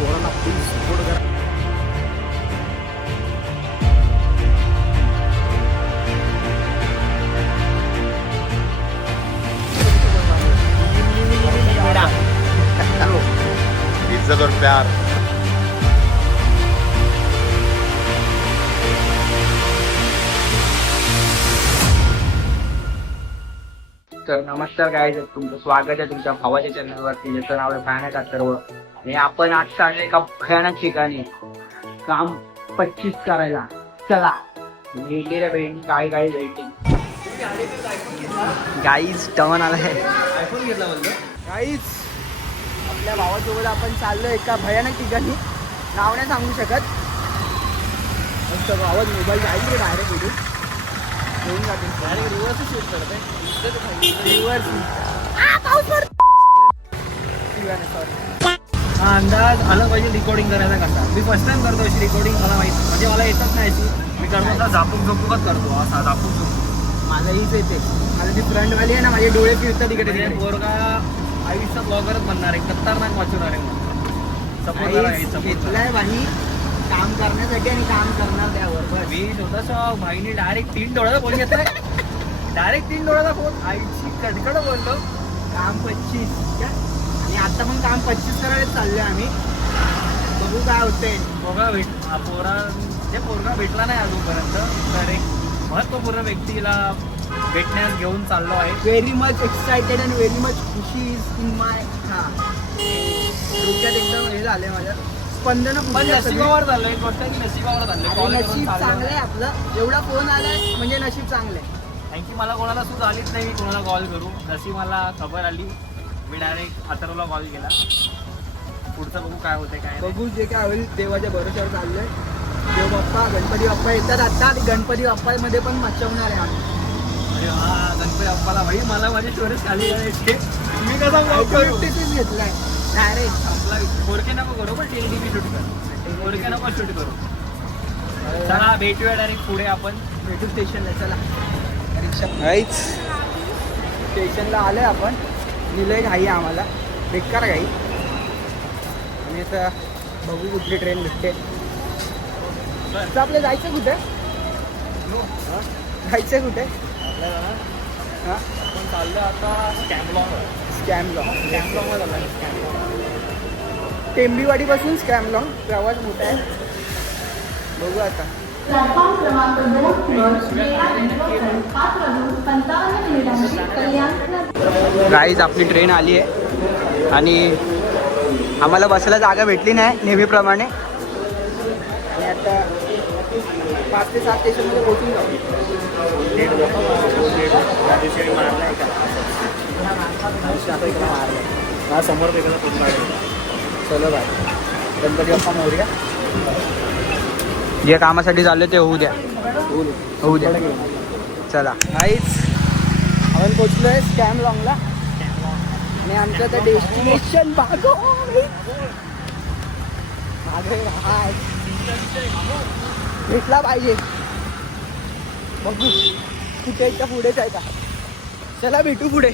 पोरांना फुल सपोर्ट करा. इज्जत और प्यार. तर नमस्कार गाईज, तुमचं स्वागत आहे तुमच्या भावाच्या चॅनलवरती, ज्याचं नाव आहे भयानक अथर्व. आणि आपण आज चाललोय एका भयानक ठिकाणी काम 25 करायला. चला भेटली रे बहीण, काय काय वेटिंग. गाईज टमन आलाय. आयफोन घेतला म्हणलं. गाईज आपल्या भावासोबत आपण चाललोय एका भयानक ठिकाणी, नाव नाही सांगू शकत. मस्त आवाज मोबाईल जाईल डायरेक्ट इथे घेऊन जाते. डायरेक्ट रिव्हर्स शूट करते. हा अंदाज आला पाहिजे रेकॉर्डिंग करायचा करता. मी फर्स्ट टाइम करतो अशी रेकॉर्डिंग. मला माहिती म्हणजे मला येतच नाही अशी. मी करतो झापूक झोपूकच करतो. असा झापूक झोपूक माझा हीच येते. मला ती फ्रंटवाली आहे ना, माझे डोळे फिरतात तिकडे तिकडे. पोरगा आयुष्यात ब्लॉगरच बनणार आहे. खतरनाक वाचवणार आहे. सपोर्ट घेतलाय भाई काम करण्यासाठी आणि काम करणार त्यावर. बस मी स्वतःच भाईने डायरेक्ट 3 डोळ्याचा फोन घेतलाय. डायरेक्ट 3 डोळ्याचा फोन. आईची कडकड बोलतो. काम 25 आणि आता पण काम 25 करायला चाललोय आम्ही. बघू काय होतंय. पोरगा भेटला नाही अजूनपर्यंत, तर एक महत्वपूर्ण व्यक्तीला भेटण्यास घेऊन चाललो आहे. Very much excited and very much Khushi is in my. हा डोक्यात एकदम हे झालंय माझ्या. स्पंदन पण नशिबावर झालं. एक गोष्ट आहे की नशिबावर झालं. कॉल करून नशीब चांगलं आहे चाललो. आपलं. एवढा फोन आलाय म्हणजे नशीब चांगलं आहे. कारण की मला कोणाला सूट आलीच नाही कोणाला कॉल करू. जशी मला खबर आली मी डायरेक्ट अथर्वला कॉल केला. पुढचं बघू काय होतंय काय नाही. बघू जे काय होईल देवाच्या भरोश्यावर चाललोय. देव बाप्पा गणपती बाप्पा येतात आता. आणि गणपती बाप्पामध्ये पण मचवणार आहे आम्ही. अरे हा गणपती बाप्पाला भाई मला माझी स्टोरेज खाली करायची. मी कसा ब्लॉग करू. घेतलाय डायरेक्ट. आपला फोरके नको करू पण 1080p शूट कर. फोरके नको शूट करू. चला भेटूया डायरेक्ट पुढे. आपण भेटू स्टेशनला. चला गाईच स्टेशनला आलोय आपण. दिलंय घाई आम्हाला, बेकार घाई. आणि आता बघू कुठली ट्रेन भेटते. तर आपलं जायचं कुठे? जायचं कुठे आपल्याला हां? आपण चाललो आता स्कॅमलॉंग. स्कॅमलॉंग झाला स्कॅमलॉंग. टेंबीवाडीपासून स्कॅमलॉंग प्रवास मोठा आहे. बघू आता. प्लॅटफॉर्म क्रमांक 2 गाईज आपली ट्रेन आली आहे आणि आम्हाला बसायला जागा भेटली नाही नेहमीप्रमाणे. आणि आता 5 ते 7 स्टेशनमध्ये पोहोचून जाऊ. हा समोर वेगळा फोन काढला. चलो बाय. गणपती बाप्पा मोरया. जे कामासाठी चाललं ते होऊ द्या. चला गाईज आपण पोचलोय स्कॅमलॉंगला. आणि आमचं तर डेस्टिनेशन भेटला पाहिजे. बघू कुठे आहे का पुढेच आहे का. चला भेटू पुढे.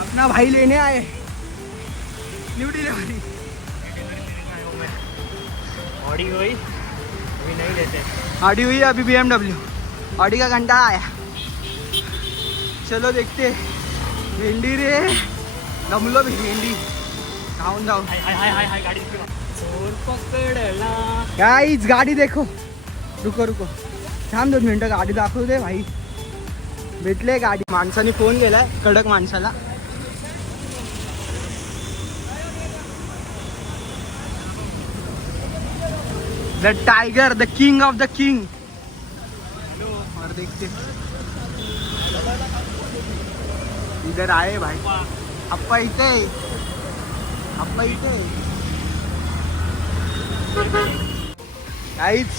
अपना भाई लेने आए. New delivery. ऑडी हुई अभी नहीं लेते. ऑडी हुई अभी BMW. ऑडी का घंटा आया. चलो देखते. भेंडी रे दमलो भी. भेंडी खाऊन जाऊ. हाय गाडी चोर पकडला. गाईज गाडी देखो. रुको थांब 2 मिनिटं. गाडी दाखवू दे भाई. भेटले गाडी. माणसाने फोन केलाय कडक माणसाला. The tiger, the king of the king. और देखते इधर आए भाई. अप्पा इथे. काहीच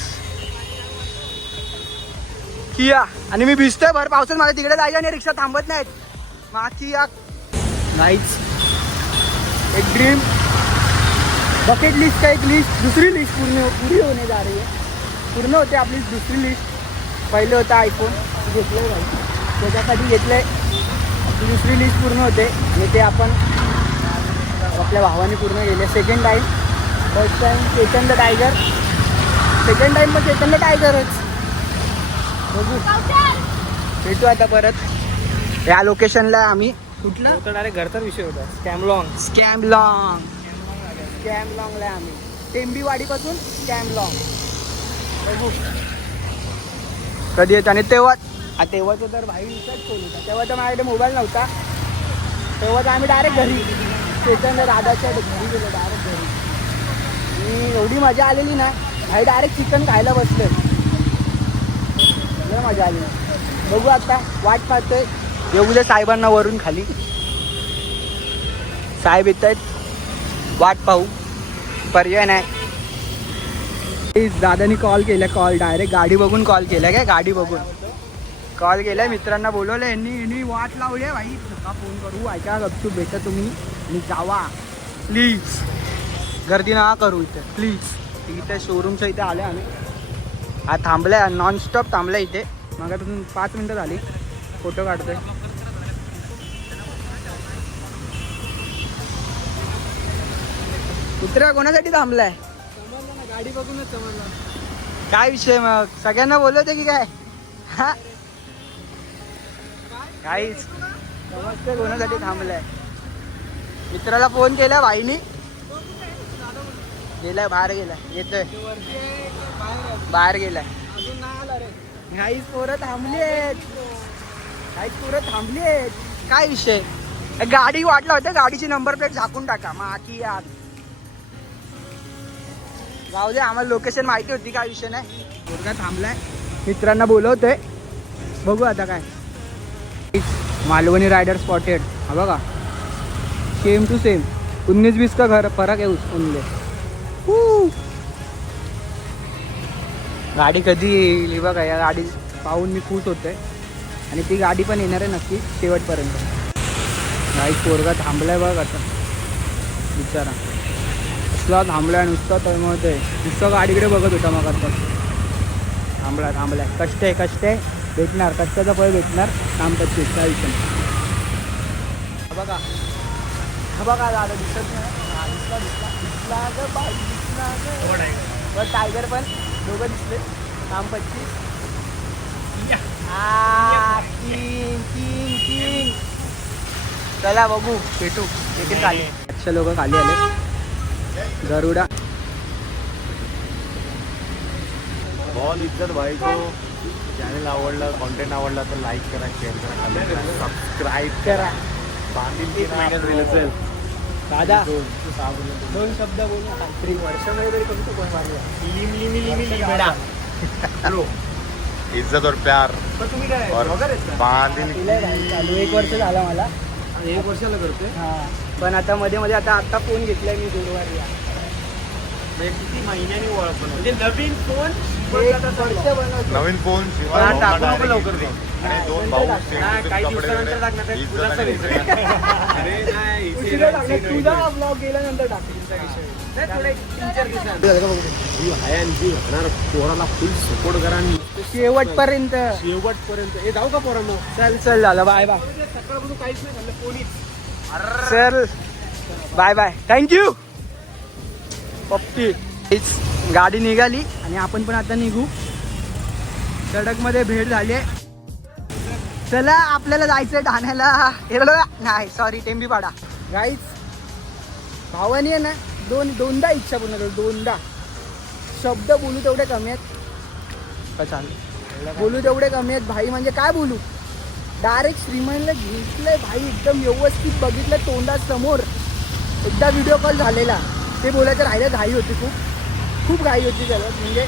किया. आणि मी भिजतोय भर पावसात. मला तिकडे जायचं आणि रिक्षा थांबत नाहीत. माची या नाहीच. एक ड्रीम बकेट लिस्ट का एक लिस्ट. दुसरी लिस्ट पूरी होने जा रही है. पूर्ण होते आपली दुसरी लिस्ट. पहिले होता आयफोन घेतलंय भाई. त्याच्यासाठी घेतलंय आपली दुसरी लिस्ट पूर्ण होते आणि ते आपण आपल्या भावाने पूर्ण केले. Second time, first time Chetan the tiger, second time पण चेतन द टायगरच. बघू, भेटू आता परत या लोकेशनला. आम्ही कुठला तो डायरेक्ट घरचा विषय होता. स्कॅमलॉंग स्कॅमलॉंगला आहे आम्ही. टेंबीवाडीपासून स्कॅमलॉंग. बघू कधी येत. आणि तेव्हाचं तर भाई विचारच फोन होता. तेव्हा तर माझ्याकडे मोबाईल नव्हता. तेव्हा तर आम्ही डायरेक्ट घरी चेतन दादाच्या घरी गेलो. डायरेक्ट घरी आणि एवढी मजा आलेली ना भाई. डायरेक्ट चिकन खायला बसले. लय मजा आली. बघू आता, वाट पाहतोय येऊ दे साहेबांना वरून खाली. साहेब येत आहेत, वाट पाहू, पर्याय नाही. दादानी कॉल केला. कॉल डायरेक्ट गाडी बघून कॉल केला. काय गाडी बघून कॉल केलाय. मित्रांना बोलवलं यांनी वाट लावली आहे भाई. नका फोन करू, ऐका गपचूप भेटा तुम्ही आणि जावा प्लीज. गर्दी नका करू इथे प्लीज. इथे शोरूमच्या इथे आले आम्ही. हा थांबलाय, नॉनस्टॉप थांबलाय इथे. मागापासून 5 मिनटं झाली. फोटो काढतोय. कुत्रा कोणासाठी थांबलाय? गाडी बघूनच समजला. काय विषय मग? सगळ्यांना बोलवते की काय? हा काहीच समजते कोणासाठी थांबलाय. मित्राला फोन केला भाईनी. गेलाय बाहेर, गेलाय, येतोय बाहेर गेलाय. काहीच पोरं थांबलेत. काय विषय? गाडी वाटला होता. गाडीची नंबर प्लेट झाकून टाका मग आखी आग. जाऊ दे, आम्हाला लोकेशन माहिती होती. काय विषय नाही. पोरगा थांबलाय, मित्रांना बोलवतोय. बघू आता काय. Malvani rider spotted. हा बघा, सेम टू सेम. 19-20 का घर फरक आहे उनले. गाडी कधी येईल बघा. या गाडी पाहून मी खुश होतोय. आणि ती गाडी पण येणार आहे नक्की शेवटपर्यंत. गाडी पोरगा थांबलाय बघ आता. विचारा कसला थांबलाय. नुसतं तळमळतोय. नुसतं गाडीकडे बघत होता मग आता. थांबलाय. कष्ट आहे भेटणार. कष्टाचं फळ भेटणार. काम करते काय विषय. हा बघा दादा दिसत नाही. दिसला ग बाई, दिसला ग. टायगर पण दोघं दिसले. काम 25. किंग. चला बघू, भेटू. देखील खाली 100 लोक खाली आले. गरुडा. बहुत इज्जत भाई को. चॅनल आवडला, कॉन्टेंट आवडला तर लाईक करा, शेअर करा, कमेंट करा, सबस्क्राईब करा. बांधील दादा 2 शब्द बोलू. काहीतरी वर्षामध्ये तरी कमी कोण मारला. इज्जत और प्यार तुम्ही काय और बांधील. चालू 1 वर्ष झाला मला. 1 वर्षाला करतोय. हा पण आता मध्ये आता फोन घेतलाय मी गुरुवारी. किती महिन्यानी ओळख म्हणजे नवीन फोन नवीन फोन लवकर दे. आणि 2 भाऊ काही दिवसानंतर टाकणार. तुझा ब्लॉग गेल्यानंतर टाकेल. पोराला फुल सपोर्ट करा. शेवटपर्यंत हे जाऊ का पोरा मग? चल झालं. बाय सकाळपासून काहीच नाही झालं. कोणीच. चल बाय. थँक्यू पप्पी. गाडी निघाली आणि आपण पण आता निघू. सडकमध्ये भेट झाली. चला आपल्याला जायचंय ठाण्याला. नाही सॉरी, टेंबीपाडा. गाईच भावानी आहे ना दोनदा इच्छा पूर्ण करू. 2दा शब्द बोलू तेवढे कमी आहेत. चालेल बोलू तेवढे कमी आहेत भाई. म्हणजे काय बोलू. डायरेक्ट श्रीमंतला घेतलंय भाई. एकदम व्यवस्थित बघितलं तोंडासमोर. एकदा व्हिडिओ कॉल झालेला. ते बोलायचं राहिलं. घाई होती, खूप घाई होती त्याला. म्हणजे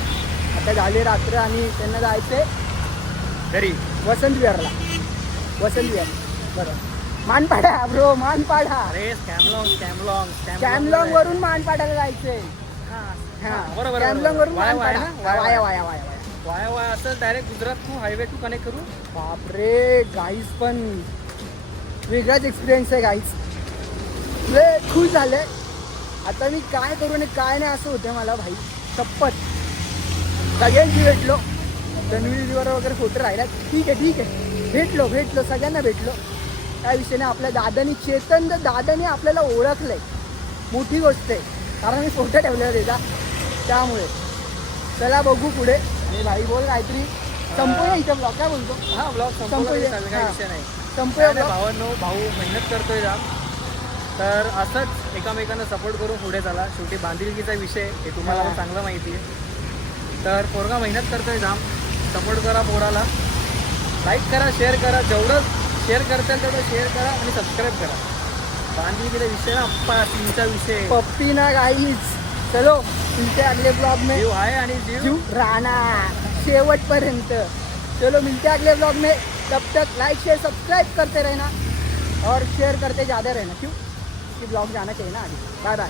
आता झाले रात्र आणि त्यांना जायचंय घरी. वसंत विहार बरं. मानपाडा ब्रो, मानपाडा. कॅमलॉंग वरून मानपाड्याला जायचंय. कॅमलॉंग वरून वाया असं direct Gujarat to highway to connect करू. बापरे गाईज पण वेगळाच एक्सपिरियन्स आहे गाईज. लय खुश झालंय. आता मी काय करू आणि काय नाही असं होतं मला भाई. शपथ. सगळ्यांशी भेटलो. रणवीरवर वगैरे फोटो राहिला. ठीक आहे भेटलो सगळ्यांना भेटलो. त्या विषयाने आपल्या दादानी चेतन दादाने आपल्याला ओळखलंय, मोठी गोष्ट आहे. कारण मी फोटो ठेवलेला त्याचा, त्यामुळे चला बघू पुढे. आणि भाई बोल काहीतरी संपूया इथं ब्लॉग, काय बोलतो? हा ब्लॉग संपूया. काही विषय नाही. संपूया नाही, vlog. भावांनो, भाऊ मेहनत करतोय जाम, तर असंच एकामेकांना सपोर्ट करून पुढे चला. शेवटी बांधिलकीचा विषय हे तुम्हाला पण चांगलं माहिती आहे. तर पोरगा मेहनत करतोय जाम, सपोर्ट करा पोराला, लाईक करा, शेअर करा, जेवढं शेअर करताल तेवढं शेअर करा आणि सबस्क्राईब करा. बांधिलकीचा विषय ना अप्पा तीनचा विषय पप्पी ना गाईज. चलो मिलते अगले ब्लॉग में, जीव आहे आणि जीव राहणार शेवटपर्यंत. चलो मिलते अगले ब्लॉग में, तब तक लाइक शेयर सब्सक्राइब करते रहना और शेयर करते ज़्यादा रहना, क्यों कि ब्लॉग जाना चाहिए ना आगे. Bye bye.